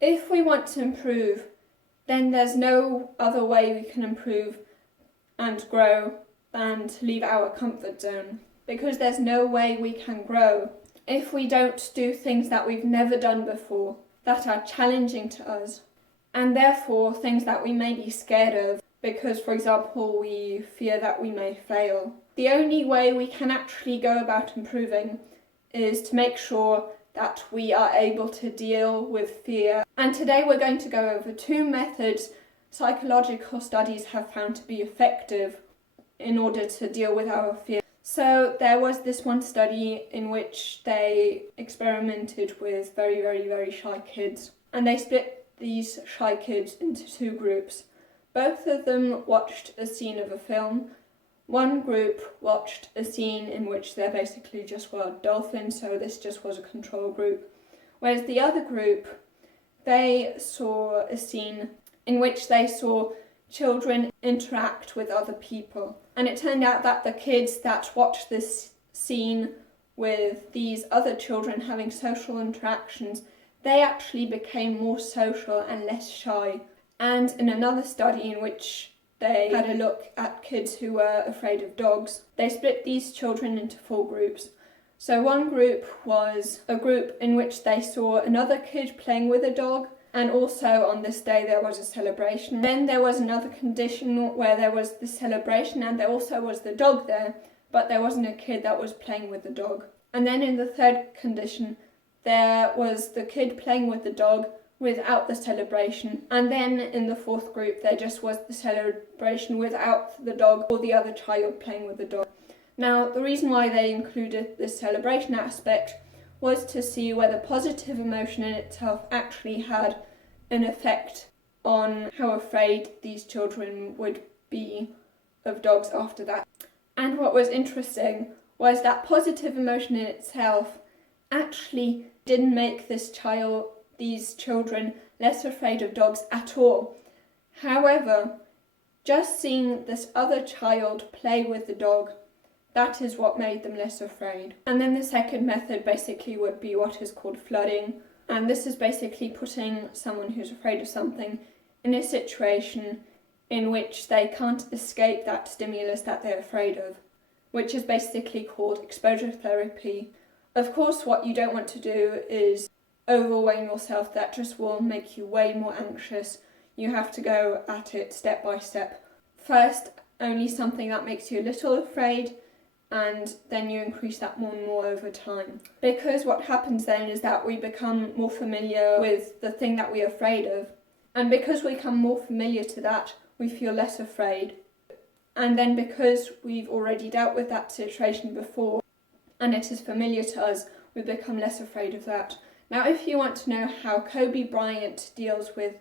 If we want to improve, then there's no other way we can improve and grow than to leave our comfort zone. Because there's no way we can grow if we don't do things that we've never done before, that are challenging to us, and therefore things that we may be scared of because, for example, we fear that we may fail. The only way we can actually go about improving is to make sure that we are able to deal with fear. And today we're going to go over 2 methods psychological studies have found to be effective in order to deal with our fear. So there was this one study in which they experimented with very shy kids, and they split these shy kids into 2 groups. Both of them watched a scene of a film. One group watched a scene in which there basically just were dolphins, so this just was a control group. Whereas the other group, they saw a scene in which they saw children interact with other people. And it turned out that the kids that watched this scene with these other children having social interactions, they actually became more social and less shy. And in another study in which they had a look at kids who were afraid of dogs, they split these children into 4 groups. So one group was a group in which they saw another kid playing with a dog, and also on this day there was a celebration. Then there was another condition where there was the celebration and there also was the dog there, but there wasn't a kid that was playing with the dog. And then in the third condition, there was the kid playing with the dog without the celebration. And then in the 4th group, there just was the celebration without the dog or the other child playing with the dog. Now, the reason why they included the celebration aspect was to see whether positive emotion in itself actually had an effect on how afraid these children would be of dogs after that. And what was interesting was that positive emotion in itself actually didn't make these children less afraid of dogs at all. However, just seeing this other child play with the dog, that is what made them less afraid. And then the second method basically would be what is called flooding. And this is basically putting someone who's afraid of something in a situation in which they can't escape that stimulus that they're afraid of, which is basically called exposure therapy. Of course, what you don't want to do is overwhelm yourself. That just will make you way more anxious. You have to go at it step by step. First, only something that makes you a little afraid, and then you increase that more and more over time. Because what happens then is that we become more familiar with the thing that we're afraid of, and because we become more familiar to that, we feel less afraid. And then because we've already dealt with that situation before, and it is familiar to us, we become less afraid of that. Now, if you want to know how Kobe Bryant deals with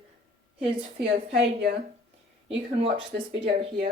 his fear of failure, you can watch this video here.